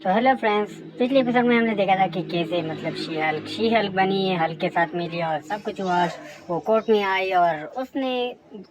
तो hello friends, पिछले episode में हमने देखा था कि कैसे मतलब शी हल्क बनी, हल्क के साथ मिली और सब कुछ हुआ। वो कोर्ट में आई और उसने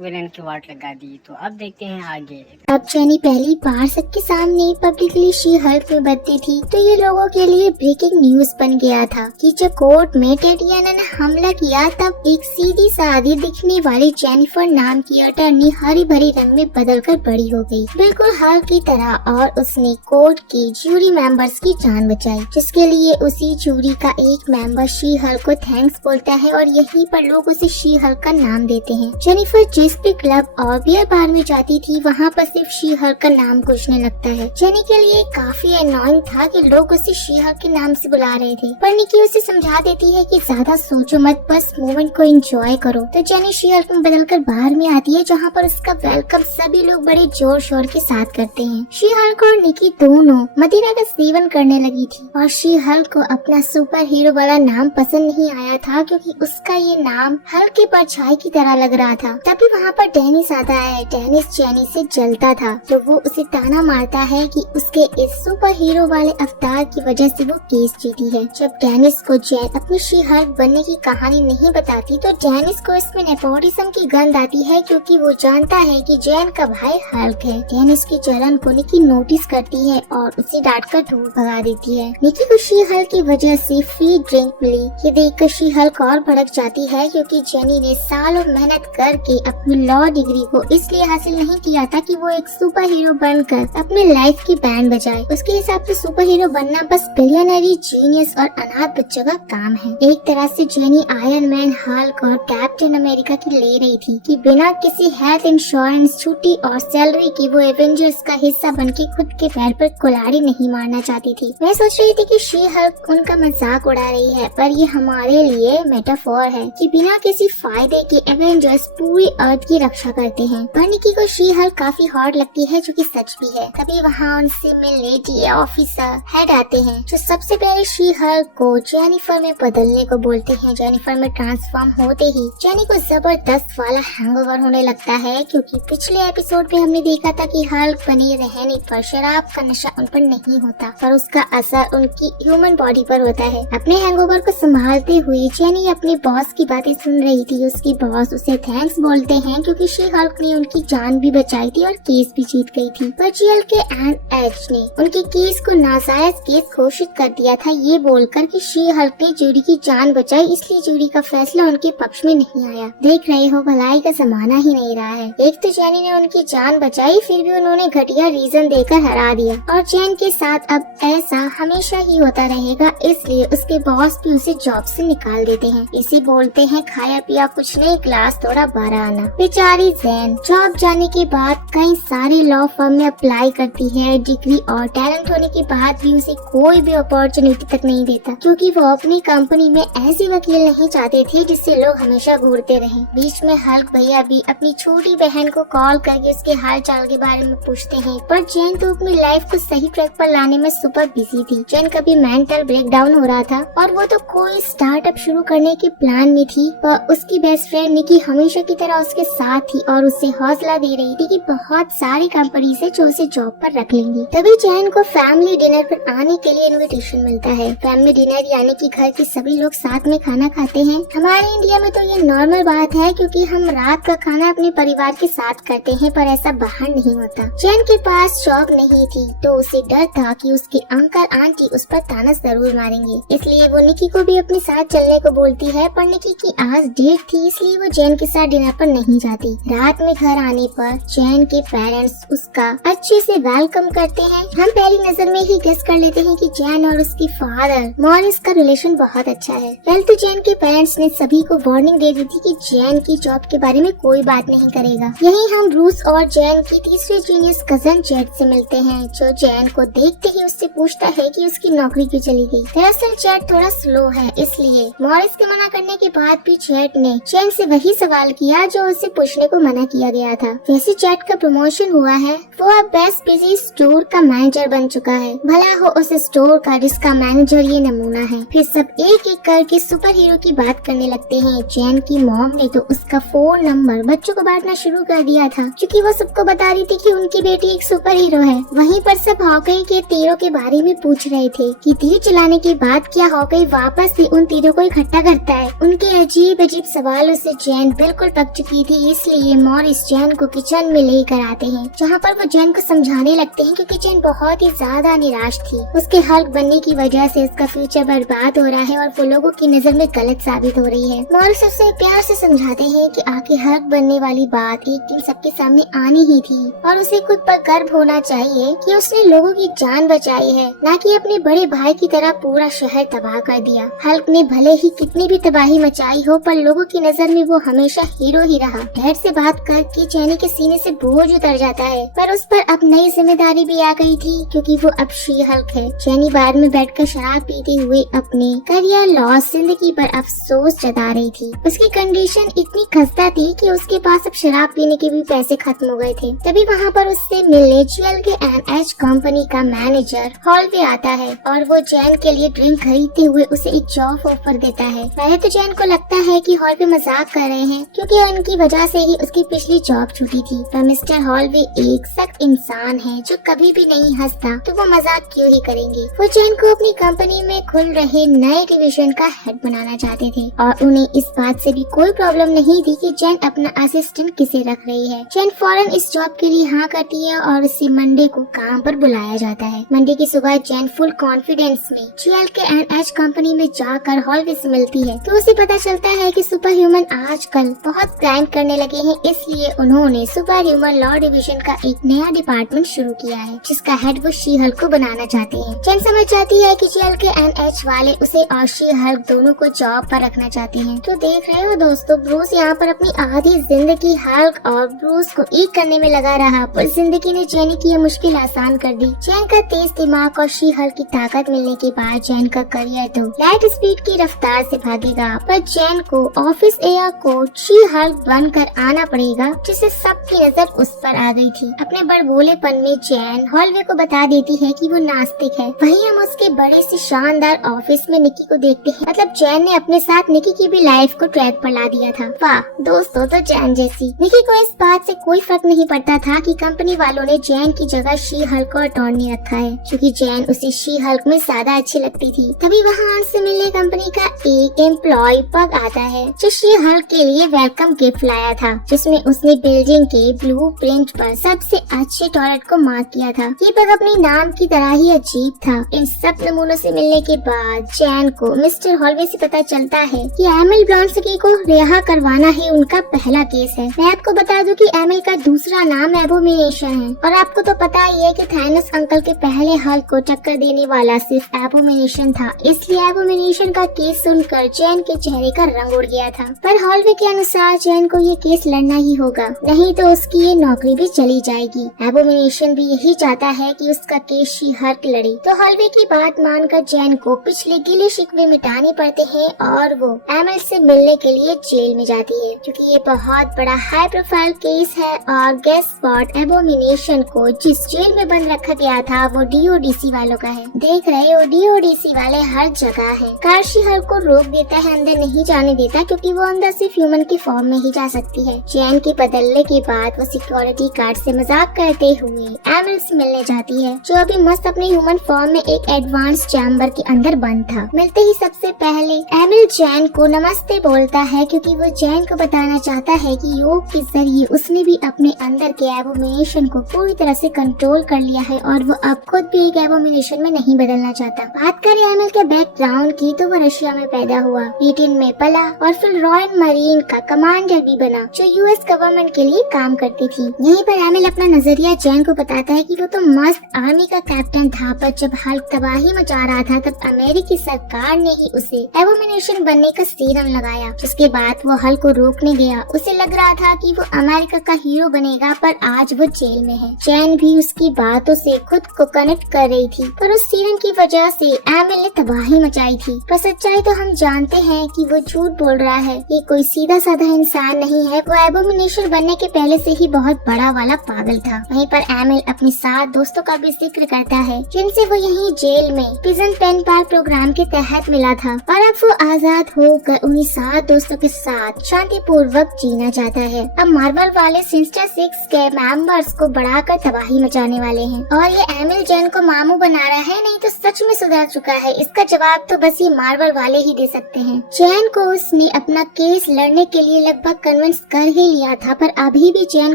विलेन की वाट लगा दी। तो अब देखते हैं आगे। अब जेनी पहली बार सबके सामने पब्लिकली शी हल्क में बनती थी तो ये लोगों के लिए ब्रेकिंग न्यूज बन गया था कि जब कोर्ट में टेटियाना ने हमला किया तब एक सीधी सादी दिखने वाली जेनिफर नाम की अटर्नी हरी भरी रंग में बदलकर बड़ी हो गई, बिल्कुल हल्क की तरह, और उसने कोर्ट की जूरी मेंबर्स की जान बचाई, जिसके लिए उसी जूरी का एक मेंबर शी हल्क को थैंक्स बोलता है और यहीं पर लोग उसे शी हल्क का नाम देते हैं। जेनिफर जिस भी क्लब और बियर बार में जाती थी वहाँ पर सिर्फ शी हल्क का नाम गूंजने लगता है। जेनी के लिए काफी अननोइंग था कि लोग उसे शी हल्क के नाम से बुला रहे थे, पर निकी उसे समझा देती है कि ज्यादा सोचो मत, बस मोमेंट को एंजॉय करो। तो जेनी शी हल्क में बदलकर बाहर में आती है जहाँ पर उसका वेलकम सभी लोग बड़े जोर शोर के साथ करते हैं। शी हल्क और निकी दोनों मदिरा का सेवन करने लगी थी और शी हल्क को अपना सुपर हीरो वाला नाम पसंद नहीं आया था क्योंकि उसका ये नाम हल्क की परछाई की तरह लग रहा था। तभी वहाँ पर डेनिस आता है। डेनिस जेनी से जलता था तो वो उसे ताना मारता है कि उसके इस सुपर हीरो वाले अवतार की वजह से वो केस जीती है। जब डेनिस को जैन अपनी शी हल्क बनने की कहानी नहीं बताती तो डेनिस को इसमें नेपोटिज्म की गंध आती है क्योंकि वो जानता है कि जैन का भाई हल्क है। डेनिस की जलन को निकी नोटिस करती है और उसे डांट कर दूर भगा देती है। निकी को शी हल्क की वजह से फ्री ड्रिंक मिली। ये देखकर शी हल्क और भड़क जाती है क्योंकि जेनी ने सालों मेहनत करके अपनी लॉ डिग्री को इसलिए हासिल नहीं किया था कि वो एक सुपर हीरो बनकर अपने लाइफ की बैंड बजाए। उसके हिसाब से सुपर हीरो बनना बस बिलियनरी जीनियस और अनाथ बच्चों का काम है। एक तरह से जेनी आयरन मैन, हल्क और कैप्टन अमेरिका की ले रही थी कि बिना किसी हेल्थ इंश्योरेंस, छुट्टी और सैलरी की वो एवेंजर्स का हिस्सा बनके खुद के पैर पर कुल्हाड़ी नहीं मारना चाहती थी। मैं सोच रही थी कि शी हल्क उनका मजाक उड़ा रही है, पर ये हमारे लिए मेटाफोर है कि बिना किसी फायदे के एवेंजर्स पूरी अर्थ की रक्षा करते हैं। पर निकी को शी हल्क काफी हॉट लगती है जो कि सच भी है। तभी वहाँ उनसे मिलने डी ऑफिसर हेड आते हैं जो सबसे पहले शी हल्क को जेनिफर में बदलने को बोलते हैं। जेनिफर में ट्रांसफॉर्म होते ही जेनी को जबरदस्त वाला हैंगओवर होने लगता है क्योंकि पिछले एपिसोड में हमने देखा था कि हल्क बने रहने पर शराब का नशा उन पर नहीं होता, पर उसका असर उनकी ह्यूमन बॉडी पर होता है। अपने हैंगओवर को संभालते हुए जेनी अपने बॉस की बातें सुन रही थी। उसकी बॉस उसे थैंक्स बोलते हैं क्योंकि शी हल्क ने उनकी जान भी बचाई थी और केस भी जीत गई थी। पर GLK एंड एच ने उनके केस को नाजायज केस घोषित कर दिया था, ये बोलकर कि शी हल्क ने जूडी की जान बचाई, इसलिए जूडी का फैसला उनके पक्ष में नहीं आया। देख रहे हो, भलाई का जमाना ही नहीं रहा है। एक तो जेनी ने उनकी जान बचाई, फिर भी उन्होंने घटिया रीजन देकर हरा दिया और जैन के साथ अब ऐसा हमेशा ही होता रहेगा, इसलिए उसके बॉस भी उसे जॉब से निकाल देते हैं। इसे बोलते हैं खाया पिया कुछ नहीं, क्लास थोड़ा 12 आना। बेचारी जैन जॉब जाने के बाद कई सारे लॉ फर्म में अप्लाई करती है। डिग्री और टैलेंट होने के बाद भी उसे कोई भी अपॉर्चुनिटी तक नहीं देता क्योंकि वो अपनी कंपनी में ऐसी वकील नहीं चाहते थे जिससे लोग हमेशा घूरते रहे। बीच में हल्क भैया भी अपनी छोटी बहन को कॉल करके उसके हाल चाल के बारे में पूछते हैं, पर जैन तो अपनी लाइफ को सही ट्रैक पर लाने में सुपर बिजी थी। जैन का भी मेंटल ब्रेकडाउन हो रहा था और वो तो कोई स्टार्टअप शुरू करने के प्लान में थी, पर उसकी बेस्ट फ्रेंड निकी हमेशा की तरह उसके साथ थी और उसे हौसला दे रही थी कि बहुत सारी कंपनी से जो उसे जॉब पर रख लेंगी। तभी जैन को फैमिली डिनर पर आने के लिए इनविटेशन मिलता है। फैमिली डिनर यानी कि घर के सभी लोग साथ में खाना खाते हैं। हमारे इंडिया में तो ये नॉर्मल बात है क्योंकि हम रात का खाना अपने परिवार के साथ करते हैं, पर ऐसा बाहर नहीं होता। जैन के पास जॉब नहीं थी तो उसे डर था कि उसके अंकल आंटी उस पर ताना जरूर मारेंगे, इसलिए वो निकी को भी अपने साथ चलने को बोलती है। पर निकी की आज डेट थी इसलिए वो जैन के साथ डिनर पर नहीं जाती। रात में घर आने पर जैन के पेरेंट्स उसका अच्छे से वेलकम करते हैं। हम पहली नजर में ही गेस कर लेते हैं कि जैन और उसके फादर मॉरिस का रिलेशन बहुत अच्छा है। वेल तो जैन के पेरेंट्स ने सभी को वार्निंग दे दी थी कि जैन की जॉब के बारे में कोई बात नहीं करेगा। यही हम रूस और जैन की तीसरे जीनियस कजन जेट से मिलते हैं जो जैन को देखते ही उससे पूछता है कि उसकी नौकरी क्यों चली गई। दरअसल जेट थोड़ा स्लो है, इसलिए मॉरिस के मना करने के बाद भी जेट ने जैन से वही सवाल किया जो उसे पूछने को मना किया गया था। वैसे जेट का प्रमोशन हुआ है, वो अब बेस्ट बिजी स्टोर का मैनेजर बन चुका है। भला हो उस स्टोर का जिसका मैनेजर ये नमूना है। फिर सब एक एक करके सुपर हीरो की बात करने लगते हैं। जैन की मॉम ने तो उसका फोन नंबर बच्चों को बांटना शुरू कर दिया था क्योंकि वो सबको बता रही थी कि उनकी बेटी एक सुपर हीरो है। वहीं पर सब हॉकी के तीरों के बारे में पूछ पूछ रहे थे कि तीर चलाने के बाद क्या हॉकआई वापस से उन तीरों को इकट्ठा करता है। उनके अजीब अजीब सवालों से जैन बिल्कुल पक चुकी थी, इसलिए मॉरिस जैन को किचन में लेकर आते हैं, जहाँ पर वो जैन को समझाने लगते हैं क्योंकि जैन बहुत ही ज्यादा निराश थी। उसके हल्क बनने की वजह से उसका फ्यूचर बर्बाद हो रहा है और वो लोगों की नजर में गलत साबित हो रही है। मॉरिस उससे प्यार से समझाते हैं कि आखिर हल्क बनने वाली बात एक दिन सबके सामने आनी ही थी और उसे खुद पर गर्व होना चाहिए कि उसने लोगों की जान बचाई है, न कि अपने बड़े भाई की तरह पूरा शहर तबाह कर दिया। हल्क ने भले ही कितनी भी तबाही मचाई हो, पर लोगों की नजर में वो हमेशा हीरो ही रहा। डैड से बात करके जेनी के सीने से बोझ उतर जाता है, पर उस पर अब नई जिम्मेदारी भी आ गई थी क्योंकि वो अब शी हल्क है। जेनी बार में बैठकर शराब पीते हुए अपने करियर लॉस जिंदगी पर अफसोस जता रही थी। उसकी कंडीशन इतनी खस्ता थी कि उसके पास अब शराब पीने के भी पैसे खत्म हो गए थे। तभी वहाँ पर उससे मिलने जीएल के एनएच कंपनी का मैनेजर हॉलवे आता है और वो जैन के लिए ड्रिंक खरीदते हुए उसे एक जॉब ऑफर देता है। पहले तो जैन को लगता है कि हॉलवे मजाक कर रहे हैं क्योंकि उनकी वजह से ही उसकी पिछली जॉब छूटी थी, पर मिस्टर हॉलवे एक सख्त इंसान है जो कभी भी नहीं हंसता, तो वो मजाक क्यों ही करेंगे। वो जैन को अपनी कंपनी में खुल रहे नए डिवीजन का हेड बनाना चाहते थे और उन्हें इस बात से भी कोई प्रॉब्लम नहीं थी कि जैन अपना असिस्टेंट किसे रख रही है। जैन फौरन इस जॉब के लिए हाँ करती है और उसे मंडे को काम पर बुलाया जाता है। मंडे की सुबह जैन फुल कॉन्फिडेंस में जीएल के एनएच कंपनी में जाकर हॉलवे से मिलती है, तो उसे पता चलता है कि सुपर ह्यूमन आजकल बहुत क्राइम करने लगे हैं, इसलिए उन्होंने सुपर ह्यूमन लॉ डिवीजन का एक नया डिपार्टमेंट शुरू किया है जिसका हेड वो शी हल्क को बनाना चाहते हैं। जैन समझ जाती है कि जीएल के एनएच वाले उसे और शी हल्क दोनों को जॉब पर रखना चाहते हैं। तो देख रहे हो दोस्तों, ब्रूस यहाँ पर अपनी आधी जिंदगी हल्क और ब्रूस को एक करने में लगा रहा, पर जिंदगी ने जेनी की ये मुश्किल आसान कर दी। जैन का तेज दिमाग और शी हल्क की ताकत मिलने के बाद जैन का करियर तो लाइट स्पीड की रफ्तार से भागेगा, पर जैन को office air coach she Hulk बनकर आना पड़ेगा, जिससे सबकी नजर उस पर आ गई थी। अपने बड़बोलेपन में जैन हॉलवे को बता देती है कि वो नास्तिक है। वहीं हम उसके बड़े से शानदार ऑफिस में निकी को देखते हैं, मतलब जैन ने अपने साथ निकी की भी लाइफ को ट्रैक पर ला दिया था। वाह दोस्तों, तो जैन जैसी। निकी को इस बात से कोई फर्क नहीं पड़ता था कि कंपनी वालों ने जैन की जगह शी हल्क को अटॉर्नी रखा है, क्योंकि जैन उसे शी हल्क में ज्यादा अच्छी लगती थी। तभी वहाँ से मिलने कंपनी का एक एम्प्लॉय पग आता है जो शी हल्क के लिए वेलकम गिफ्ट लाया था, जिसमें उसने बिल्डिंग के ब्लूप्रिंट पर सबसे अच्छे टॉयलेट को मार्क किया था। ये पग अपने नाम की तरह ही अजीब था। इन सब नमूनों से मिलने के बाद जैन को मिस्टर हॉलवे से पता चलता है कि एमिल ब्लॉन्स्की को रिहा करवाना ही उनका पहला केस है। मैं आपको बता दूं कि एमिल का दूसरा नाम एबोमिनेशन है, और आपको तो पता ही है कि थैनोस अंकल के पहले हल्क को टक्कर देने वाला सिर्फ एबोमिनेशन था, इसलिए एबोमिनेशन का केस सुनकर जैन के चेहरे का रंग उड़ गया था। पर हॉलवे के अनुसार जैन को ये केस लड़ना ही होगा, नहीं तो उसकी ये नौकरी भी चली जाएगी। एबोमिनेशन भी यही चाहता है कि उसका केस शी हल्क लड़े। तो हॉलवे की बात मानकर जैन को पिछले गिले शिकवे मिटाने पड़ते हैं और वो एमिल से मिलने के लिए जेल में जाती है, क्योंकि ये बहुत बड़ा हाई प्रोफाइल केस है। और गेस्ट स्पॉट एबोमिनेशन को जिस जेल में बंद रखा गया था वो डीओडीसी वालों का है। देख रहे हो, डीओडीसी वाले हर जगह है। कार शी हल्क को रोक देता है, अंदर नहीं जाने देता, क्योंकि वो अंदर सिर्फ ह्यूमन की फॉर्म में ही जा सकती है। जैन के बदलने के बाद वो सिक्योरिटी गार्ड से मजाक करते हुए एमिल से मिलने जाती है, जो अभी मस्त अपने ह्यूमन फॉर्म में एक एडवांस चैम्बर के अंदर बंद था। मिलते ही सबसे पहले एमिल जैन को नमस्ते बोलता है, क्योंकि वो जैन को बताना चाहता है कि योग के जरिए उसने भी अपने अंदर के एबोमिनेशन को पूरी तरह से कंट्रोल कर लिया है और वो अब खुद भी एक एबोमिनेशन में नहीं बदलना चाहता। बात करें एमिल के बैकग्राउंड की, तो वो रशिया में पैदा हुआ, ब्रिटेन में पला और फिर रॉयल मरीन का कमांडर भी बना, जो यूएस गवर्नमेंट के लिए काम करती थी। यहीं पर एमिल अपना नजरिया जैन को बताता है कि वो तो मस्त आर्मी का कैप्टन था, पर जब हल्क तबाही मचा रहा था तब अमेरिकी सरकार ने ही उसे एबोमिनेशन बनने का सीरम लगाया, जिसके बाद वो हल्क को रोकने गया। उसे लग रहा था कि वो अमेरिका का हीरो बनेगा, पर आज वो जेल में है। जैन भी उसकी बातों से खुद को कनेक्ट कर रही थी, पर उस सीरम की वजह से एमिल ने तबाही मचाई थी। पर सच्चाई तो हम जानते हैं कि वो झूठ बोल रहा है, ये कोई सीधा साधा इंसान नहीं है। वो एबोमिनेशन बनने के पहले से ही बहुत बड़ा वाला पागल था। वहीं पर एमिल अपने 7 दोस्तों का भी जिक्र करता है, जिनसे वो यहीं जेल में प्रिजन पेन पाल प्रोग्राम के तहत मिला था, और अब वो आजाद होकर उन्हीं 7 दोस्तों के साथ शांतिपूर्वक जीना चाहता है। अब मार्वल वाले सिनिस्टर 6 के मेंबर्स को बढ़ाकर तबाही मचाने वाले हैं, और ये एमिल जैन को मामू बना रहा है, नहीं तो सच में सुधर चुका है? इसका जवाब तो बस ये मार्वल वाले ही दे सकते हैं। चैन को उसने अपना केस लड़ने के लिए लगभग कन्विंस कर ही लिया था, पर अभी भी चैन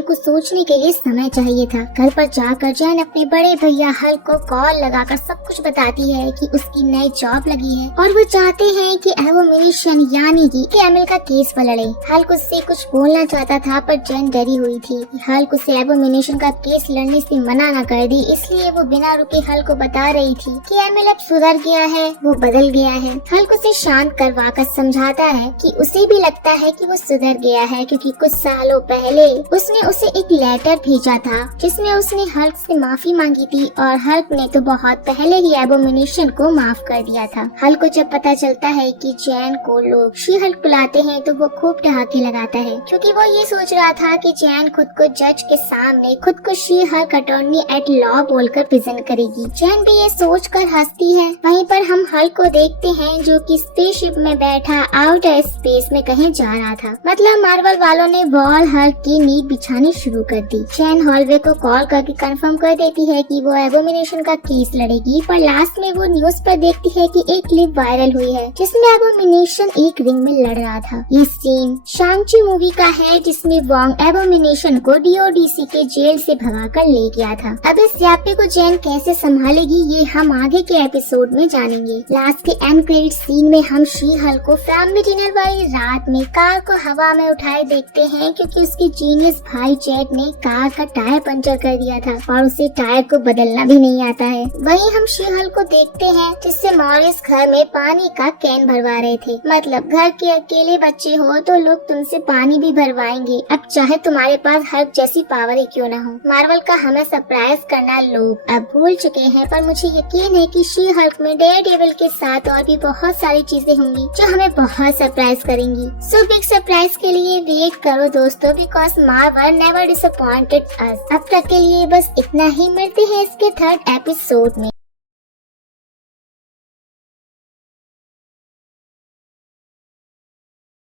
को सोचने के लिए समय चाहिए था। घर पर जाकर चैन अपने बड़े भैया हल्क को कॉल लगाकर सब कुछ बताती है कि उसकी नई जॉब लगी है और वो चाहते हैं कि एबोमिनेशन यानी कि एमिल का केस वो लड़े। हल्क उससे कुछ बोलना चाहता था, पर चैन डरी हुई थी। हल्क उसे एबोमिनेशन का केस लड़ने से मना न कर दी, इसलिए वो बिना रुके हल्क को बता रही थी कि एमिल अब सुधर गया है, वो बदल गया है। हल्क उसे शांत करवाकर समझाता है कि उसे भी लगता है कि वो सुधर गया है, क्योंकि कुछ सालों पहले उसने उसे एक लेटर भेजा था जिसमें उसने हल्क से माफी मांगी थी और हल्क ने तो बहुत पहले ही एबोमिनेशन को माफ कर दिया था। हल्क को जब पता चलता है कि चैन को लोग शी हल्क बुलाते हैं तो वो खूब ठहाके लगाता है, क्योंकि वो ये सोच रहा था कि चैन खुद को जज के सामने खुद को she Hulk attorney at law बोलकर प्रेजेंट करेगी। चैन भी ये सोचकर हंसती है। वहीं पर हम हल्क को देखते हैं जो कि स्पेसशिप में बैठा आउटर स्पेस में कहीं जा रहा था। मतलब मार्वल वालों ने वॉल हल्क की नींव बिछानी शुरू कर दी। चैन हॉलवे को कॉल करके कंफर्म कर देती है कि वो एबोमिनेशन का केस लड़ेगी, पर लास्ट में वो न्यूज पर देखती है कि एक क्लिप वायरल हुई है जिसमें एबोमिनेशन एक रिंग में लड़ रहा था। ये सीन शांग-ची मूवी का है जिसमें वॉन्ग एबोमिनेशन को डीओडीसी के जेल से भगाकर ले गया था। अब इस स्यापे को चैन कैसे संभालेगी ये हम आगे के एपिसोड में जानेंगे। लास्ट के एंड क्रेडिट सीन में हम शी हल्क को फैमिली डिनर वाली रात में कार को हवा में उठाए देखते हैं, क्योंकि उसके जीनियस भाई जेट ने कार का टायर पंचर कर दिया था और उसे टायर को बदलना भी नहीं आता है। वहीं हम शी हल्क को देखते हैं जिससे मॉरिस घर में पानी का कैन भरवा रहे थे। मतलब घर के अकेले बच्चे हो तो लोग तुमसे पानी भी भरवाएंगे, अब चाहे तुम्हारे पास हल्क जैसी पावर ही क्यों न हो। मार्वल का हमें सरप्राइज करना लोग अब भूल चुके हैं, पर मुझे यकीन है कि शी हल्क में डेयरडेविल के साथ और भी बहुत सारी चीजें होंगी जो हमें बहुत सरप्राइज करेंगी। सो बिग सरप्राइज के लिए वेट करो दोस्तों, बिकॉज मार्वल नेवर डिसअपॉइंटेड अस। अब तक के लिए बस इतना ही, मिलते हैं इसके थर्ड एपिसोड में।